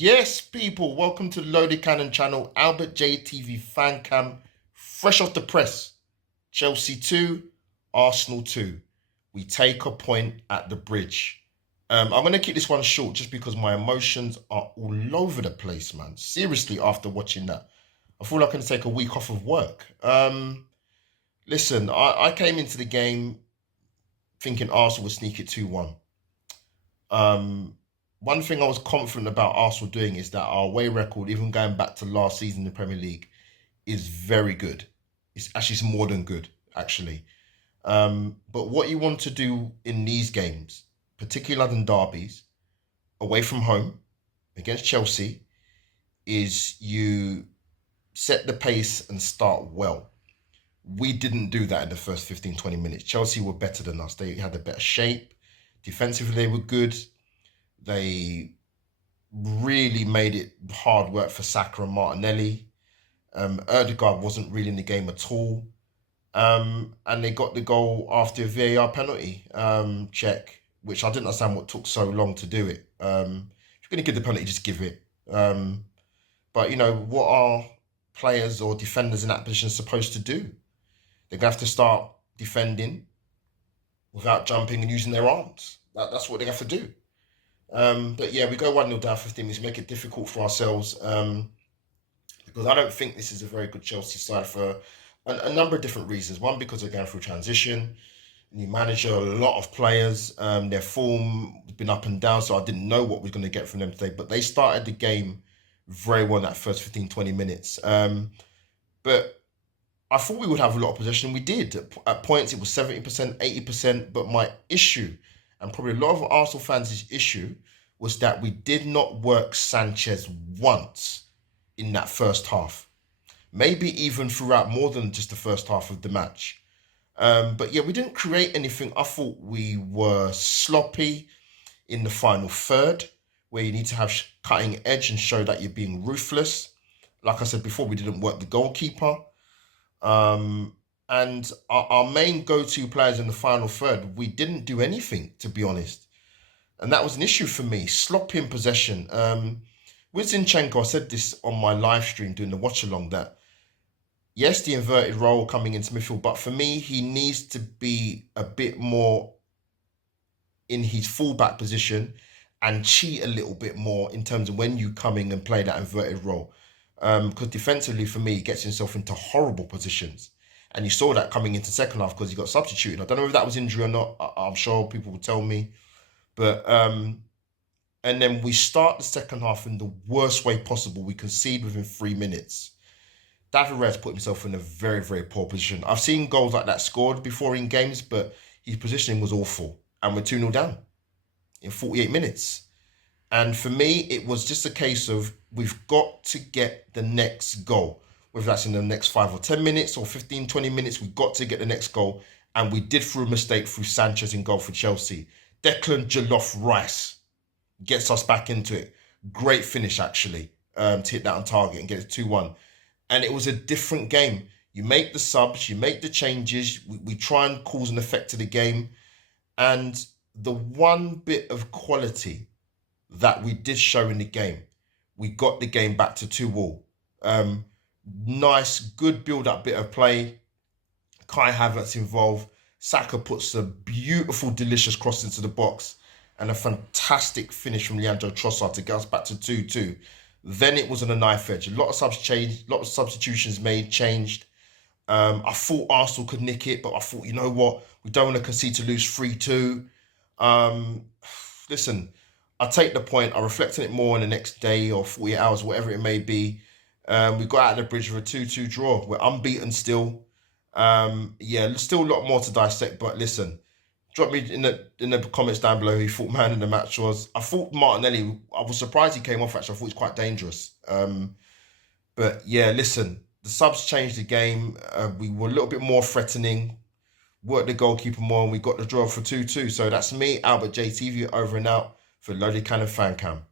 Yes, people, welcome to the Loaded Cannon channel, Albert JTV fan cam, fresh off the press. Chelsea 2, Arsenal 2. We take a point at the bridge. I'm going to keep this one short just because my emotions are all over the place, man. Seriously, after watching that, I feel like I'm going to take a week off of work. Listen, I came into the game thinking Arsenal would sneak it 2-1. Um, One thing I was confident about Arsenal doing is that our away record, even going back to last season in the Premier League, is very good. It's more than good, actually. But what you want to do in these games, particularly London derbies, away from home against Chelsea, is you set the pace and start well. We didn't do that in the first 15, 20 minutes. Chelsea were better than us. They had a better shape. Defensively, they were good. They really made it hard work for Saka and Martinelli. Erdegaard wasn't really in the game at all. And they got the goal after a VAR penalty check, which I didn't understand what took so long to do it. If you're going to give the penalty, just give it. But, what are players or defenders in that position supposed to do? They're going to have to start defending without jumping and using their arms. That's what they have to do. But yeah, we go 1-0 down 15 minutes, make it difficult for ourselves because I don't think this is a very good Chelsea side for a number of different reasons. One, because they're going through transition, new manager, a lot of players, their form has been up and down, so I didn't know what we're going to get from them today. But they started the game very well in that first 15, 20 minutes. But I thought we would have a lot of possession. We did. At points, it was 70%, 80%. But my issue, and probably a lot of Arsenal fans' issue, was that we did not work Sanchez once in that first half. Maybe even throughout more than just the first half of the match. But yeah, we didn't create anything. I thought we were sloppy in the final third, where you need to have cutting edge and show that you're being ruthless. Like I said before, we didn't work the goalkeeper. And our main go-to players in the final third, we didn't do anything, to be honest. And that was an issue for me. Sloppy in possession. With Zinchenko, I said this on my live stream doing the watch-along, that yes, the inverted role coming into midfield, but for me, he needs to be a bit more in his fullback position and cheat a little bit more in terms of when you come in and play that inverted role. Because defensively, for me, he gets himself into horrible positions. And you saw that coming into second half because he got substituted. I don't know if that was injury or not. I'm sure people will tell me. But and then we start the second half in the worst way possible. We concede within 3 minutes. David Raya put himself in a very, very poor position. I've seen goals like that scored before in games, but his positioning was awful. And we're 2-0 down in 48 minutes. And for me, it was just a case of we've got to get the next goal. Whether that's in the next 5 or 10 minutes or 15, 20 minutes, we've got to get the next goal. And we did through a mistake through Sanchez in goal for Chelsea. Declan Jollof Rice gets us back into it. Great finish, actually, to hit that on target and get it 2-1. And it was a different game. You make the subs, you make the changes. We try and cause an effect to the game. And the one bit of quality that we did show in the game, we got the game back to 2-2. Nice, good build-up bit of play. Kai Havertz involved. Saka puts a beautiful, delicious cross into the box and a fantastic finish from Leandro Trossard to get us back to 2-2. Then it was on a knife edge. A lot of subs changed, a lot of substitutions made, changed. I thought Arsenal could nick it, but I thought, you know what? We don't want to concede to lose 3-2. Listen, I take the point. I reflect on it more in the next day or 48 hours, whatever it may be. We got out of the bridge with a 2-2 draw. We're unbeaten still. Yeah, still a lot more to dissect, but listen, drop me in the comments down below who you thought man in the match was. I thought Martinelli, I was surprised he came off actually. I thought he was quite dangerous. But yeah, listen, the subs changed the game. We were a little bit more threatening, worked the goalkeeper more, and we got the draw for 2-2. So that's me, Albert JTV, over and out for Loaded Cannon Fan Cam.